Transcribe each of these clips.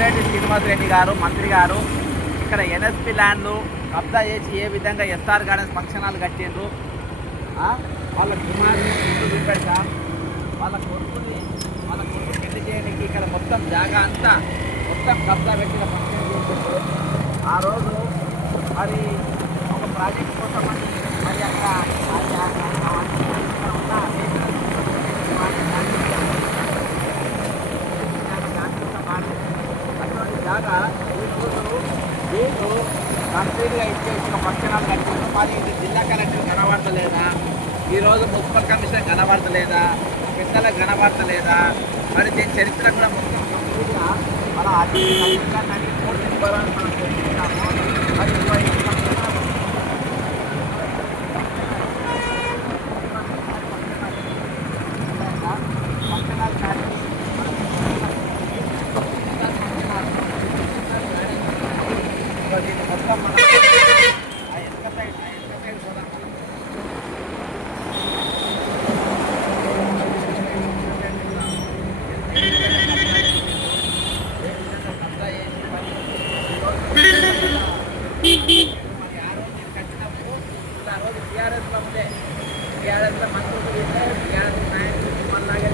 పొంగులేటి శ్రీనివాసరెడ్డి గారు మంత్రి గారు ఇక్కడ ఎన్ఎస్పి ల్యాండ్లు కబ్జా చేసి ఏ విధంగా ఎస్ఆర్ గార్డెన్స్ ఫంక్షన్ హాల్ కట్టిండ్రు, వాళ్ళ కుమారుని చూపెడతా వాళ్ళ కొడుకు పెళ్లి చేయడానికి ఇక్కడ మొత్తం జాగా అంతా మొత్తం కబ్జా పెట్టిన ఫంక్షన్ చేసిండ్రు. ఆ రోజు మరి ఒక ప్రాజెక్ట్ కోసం మరి అక్కడ అటువంటి జాగా వీళ్ళు కంప్లీట్గా ఇచ్చేసిన ఫంక్షన్ హాల్ కట్టిండ్రు. మరి ఇది జిల్లా కలెక్టర్ కనబడతలేదా, ఈరోజు మున్సిపల్ కమిషన్ కనబడతలేదా, పెద్దలకు కనబడతలేదా, మరి దీని చరిత్ర కూడా మొత్తం కంప్లీట్గా మన అధికారాన్ని పూర్తి ఇవ్వాలని మనం తెలుసుకున్నాము. మరి ఫంక్షన్ హాల్ కానీ దీన్ని మొత్తం మనం ఆ వెనక సైడ్ పోదాం. టీఆర్ఎస్లో మంత్రులు టీఆర్ఎస్ నాయకులు మళ్ళాగే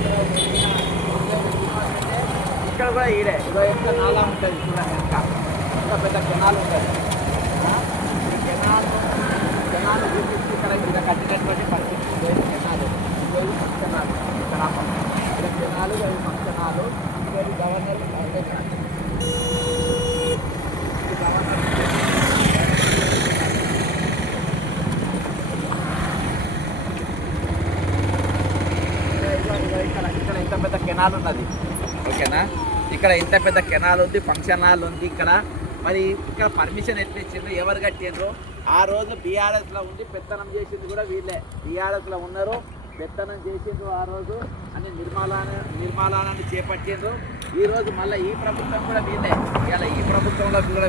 ఇక్కడ కూడా ఈడే ఇదో ఎంత నాలా ఉంటుంది చూడండి, వెనక ఇంకా పెద్ద కెనాల్ ఉంటుంది. ఈ కెనాల్ చూపించి ఇక్కడ ఇలా కట్టినటువంటి పరిస్థితి లేదు. కెనాలు ఇది ఫంక్షనాలు కలాపం ఇది కెనాలు అవి ఫంక్షనాలు ఇది గవర్నర్ ఇక్కడ ఇంత పెద్ద కెనాల్ ఉన్నది. ఓకేనా, ఇక్కడ ఇంత పెద్ద కెనాల్ ఉంది, ఫంక్షన్ హాల్ ఉంది ఇక్కడ. మరి ఇక్కడ పర్మిషన్ ఎట్లా ఇచ్చిండ్రు, ఎవరు కట్టిండ్రు? ఆ రోజు బీఆర్ఎస్లో ఉండి పెత్తనం చేసింది కూడా వీళ్ళే. బీఆర్ఎస్లో ఉన్నారు, పెత్తనం చేసిండ్రు ఆ రోజు అని నిర్మాణాన్ని చేపట్టిండ్రు. ఈరోజు మళ్ళీ ఈ ప్రభుత్వం కూడా వీళ్ళే, ఇలా ఈ ప్రభుత్వంలో కూడా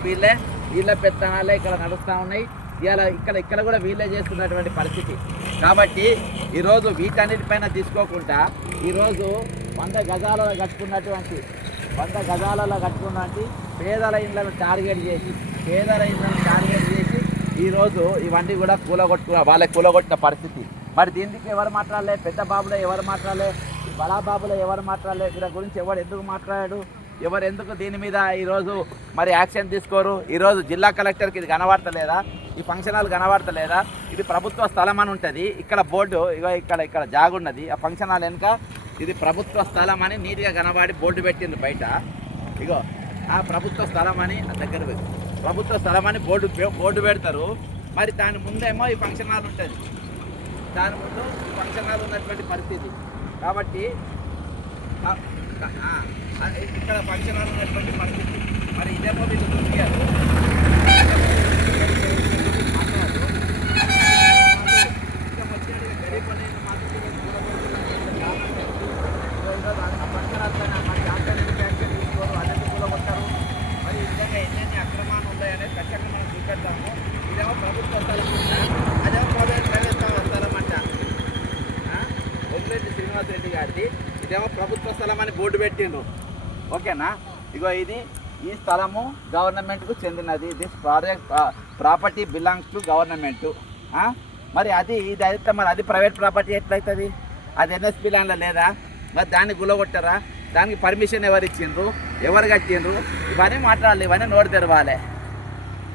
వీళ్ళ పెత్తనాలే ఇక్కడ నడుస్తూ ఉన్నాయి. ఇవాళ ఇక్కడ కూడా వీళ్ళే చేస్తున్నటువంటి పరిస్థితి. కాబట్టి ఈరోజు వీటన్నిటిపైన తీసుకోకుండా ఈరోజు 100 గజాలలో కట్టుకున్నటువంటి పేదల ఇళ్లను టార్గెట్ చేసి ఈరోజు ఇవన్నీ కూడా వాళ్ళకి కూలగొట్టిన పరిస్థితి. మరి దీనికి ఎవరు మాట్లాడలే? పెద్ద బాబులో ఎవరు మాట్లాడలే? బడా బాబులో ఎవరు మాట్లాడలే? వీళ్ళ గురించి ఎవరు ఎందుకు మాట్లాడాడు? ఎవరు ఎందుకు దీని మీద ఈరోజు మరి యాక్షన్ తీసుకోరు? ఈరోజు జిల్లా కలెక్టర్కి ఇది కనబడతలేదా? ఈ ఫంక్షన్ హాల్ కనబడతలేదా? ఇది ప్రభుత్వ స్థలం అని ఉంటుంది. ఇక్కడ బోర్డు ఇక్కడ జాగున్నది. ఆ ఫంక్షన్ హాల్ వెనుక ఇది ప్రభుత్వ స్థలం అని నీట్గా కనబడి బోర్డు పెట్టింది బయట. ఇగో ఆ ప్రభుత్వ స్థలం అని దగ్గర ప్రభుత్వ స్థలం అని బోర్డు పెడతారు. మరి దాని ముందేమో ఈ ఫంక్షన్ హాల్ ఉంటుంది. దాని ముందు ఫంక్షన్ హాల్ ఉన్నటువంటి పరిస్థితి. కాబట్టి ఇక్కడ ఫంక్షన్ హాల్ ఉన్నటువంటి పరిస్థితి. మరి ఇదేమో వీళ్ళు చూపించారు. మరి ఈ విధంగా ఎన్నెన్ని అక్రమాలు ఉన్నాయనేది ఖచ్చితంగా మనం చూపెడతాము. ఇదేమో ప్రభుత్వ స్థలం అంట, అదేమో ప్రైవేట్ స్థలం అంట. పొంగులేటి శ్రీనివాసరెడ్డి గారిది ఇదేమో ప్రభుత్వ స్థలం అని బోర్డు పెట్టిండ్రు. ఓకేనా, ఇగో ఈ స్థలము గవర్నమెంట్కు చెందినది. This property belongs to government. మరి ఇది అయితే మరి అది ప్రైవేట్ ప్రాపర్టీ ఎట్లయితుంది? అది ఎన్ఎస్పి ల్యాండ్లో లేదా? మరి దాన్ని గులగొట్టారా? దానికి పర్మిషన్ ఎవరు ఇచ్చిండ్రు? ఎవరు కట్టిండ్రు? ఇవన్నీ మాట్లాడాలి, ఇవన్నీ నోటు తెరవాలి.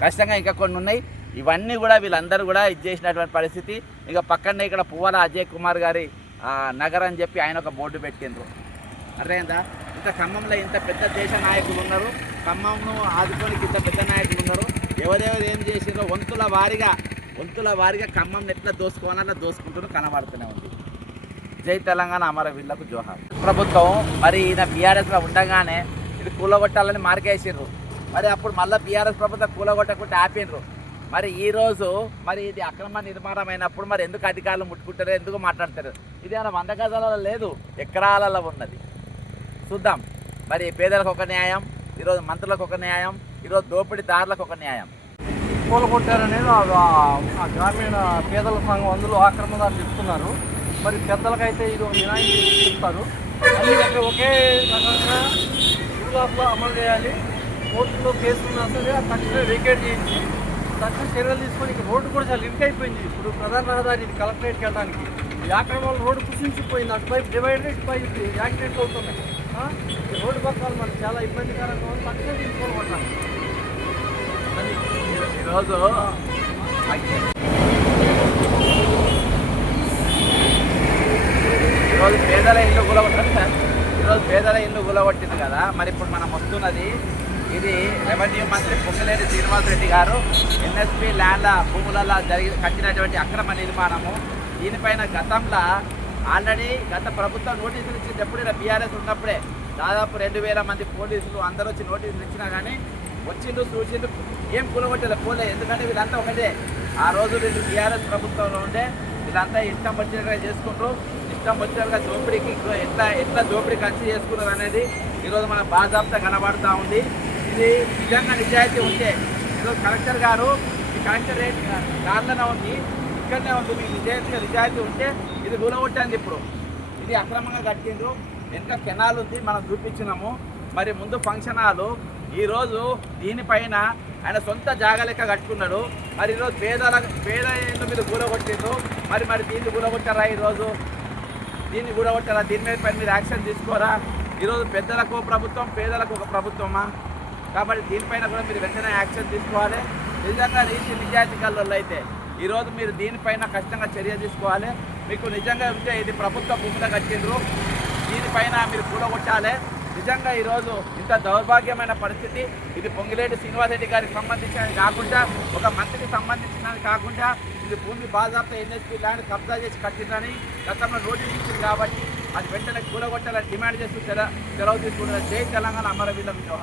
ఖచ్చితంగా ఇంకా కొన్ని ఉన్నాయి. ఇవన్నీ కూడా వీళ్ళందరూ కూడా ఇది చేసినటువంటి పరిస్థితి. ఇక పక్కనే ఇక్కడ పువ్వాల అజయ్ కుమార్ గారి నగర్ అని చెప్పి ఆయన ఒక బోర్డు పెట్టిండ్రు. అర్థమైందా? ఇంత ఖమ్మంలో ఇంత పెద్ద దేశ నాయకులు ఉన్నారు, ఖమ్మంను ఆదుకోనికి ఇంత పెద్ద నాయకులు ఉన్నారు. ఎవరెవరు ఏం చేసిండ్రో వంతుల వారిగా ఖమ్మం ఎట్లా దోసుకోవాలన్నా దోసుకుంటూ కనబడుతూనే ఉంది. జై తెలంగాణ, అమరవీరులకు జోహార్. ప్రభుత్వం మరి ఈయన బీఆర్ఎస్లో ఉండగానే ఇది కూలగొట్టాలని మార్కేసిండ్రు. మరి అప్పుడు మళ్ళీ బీఆర్ఎస్ ప్రభుత్వం కూలగొట్టకుండా ఆపిండ్రు. మరి ఈరోజు మరి ఇది అక్రమ నిర్మాణం అయినప్పుడు మరి ఎందుకు అధికారులు ముట్టుకుంటారు, ఎందుకు మాట్లాడతారు? ఇది ఏమైనా 100 గజాలలో లేదు, ఎకరాలలో ఉన్నది. చూద్దాం. మరి పేదలకు ఒక న్యాయం, ఈరోజు మంత్రులకు ఒక న్యాయం, ఈరోజు దోపిడీదారులకు ఒక న్యాయం. కూలగొట్టారనేది ఆ గ్రామీణ పేదల సంఘం అందులో ఆక్రమణదారులు చెప్తున్నారు. మరి పెద్దలకైతే ఇది ఒక నిర్ణయం చెప్తారు. అన్ని ఒకే రకంగా లోపల అమలు చేయాలి. కోర్టులో కేసు ఉన్నా సరే అది తక్షణమే వేకేట్ చేయించి తక్షణ చర్యలు తీసుకొని ఇక రోడ్డు కూడా చాలా లింక్ అయిపోయింది. ఇప్పుడు ప్రధాన రహదారి ఇది కలెక్టరేట్కి వెళ్ళడానికి ఈ ఆక్రమణ రోడ్డు కుసించిపోయింది. అటువైపు డివైడర్ ఇటువైపు యాక్సిడెంట్లు అవుతున్నాయి. ఈ రోడ్డు పక్కన మనకు చాలా ఇబ్బందికరంగా ఉంది. తక్షణం తీసుకోవాలి. అది ఈరోజు పేదల ఇల్లు కూలగొట్టింది సార్. ఈరోజు పేదల ఇల్లు కూలగొట్టింది కదా, మరి ఇప్పుడు మనం వస్తున్నది ఇది రెవెన్యూ మంత్రి పొంగిలేటి శ్రీనివాసరెడ్డి గారు ఎన్ఎస్పి ల్యాండ్ల భూములలో కట్టినటువంటి అక్రమ నిర్మాణము. దీనిపైన గతంలో ఆల్రెడీ గత ప్రభుత్వం నోటీసులు ఇచ్చింది. ఎప్పుడైనా బీఆర్ఎస్ ఉన్నప్పుడే దాదాపు 2000 మంది పోలీసులు అందరూ వచ్చి నోటీసులు ఇచ్చినా కానీ వచ్చిండు చూసిండు, ఏం కూలగొట్టలే పోలే. ఎందుకంటే వీళ్ళంతా ఒకటే. ఆ రోజు వీళ్ళు బీఆర్ఎస్ ప్రభుత్వంలో ఉండే వీళ్ళంతా ఇష్టం వచ్చినట్టుగా చేసుకుంటూ ఇష్టం వచ్చినట్టుగా దోపిడీకి ఎట్లా దోపిడీ ఖర్చు చేసుకున్నారు అనేది ఈరోజు మన బాజాబ్తా కనబడుతూ ఉంది. ఇది నిజంగా నిజాయితీ ఉంటే ఈరోజు కలెక్టర్ గారు ఈ కలెక్టరేట్ కార్లోనే ఉంది, ఇక్కడనే ఉంది. మీకు నిజాయితీ ఉంటే ఇది కూలగొట్టింది. ఇప్పుడు ఇది అక్రమంగా కట్టిండ్రు. వెనుక కెనాల్ ఉంది, మనం చూపించినాము. మరి ముందు ఫంక్షన్ హాలు. ఈరోజు దీనిపైన ఆయన సొంత జాగా లెక్క కట్టుకున్నాడు. మరి ఈరోజు పేద ఇళ్ళు మీరు కూలగొట్టిండ్రు. మరి దీన్ని కూలగొట్టారా? ఈరోజు దీన్ని కూలగొట్టారా? దీని మీద పైన మీరు యాక్షన్ తీసుకోరా? ఈరోజు పెద్దలకు ప్రభుత్వం, పేదలకు ఒక ప్రభుత్వమా? కాబట్టి దీనిపైన కూడా మీరు వెంటనే యాక్షన్ తీసుకోవాలి. నిజంగా నిజాయితీ కల్లో అయితే ఈరోజు మీరు దీనిపైన ఖచ్చితంగా చర్య తీసుకోవాలి. మీకు నిజంగా ఉంటే ఇది ప్రభుత్వ భూములు కట్టిండ్రు, దీనిపైన మీరు కూలగొట్టాలి. నిజంగా ఈరోజు ఇంత దౌర్భాగ్యమైన పరిస్థితి. ఇది పొంగిలేటి శ్రీనివాసరెడ్డి గారికి సంబంధించినది కాకుండా, ఒక మంత్రికి సంబంధించినది కాకుండా, ఇది భూమి బాజాబ్తా ఎన్ఎస్పీ ల్యాండ్ కబ్జా చేసి కట్టిందని గతంలో నోటీస్ ఇచ్చింది. కాబట్టి అది వెంటనే కూలగొట్టాలని డిమాండ్ చేస్తూ సెలవు తీసుకుంటున్నారు. జై తెలంగాణ, అమరవీరుల జోహార్.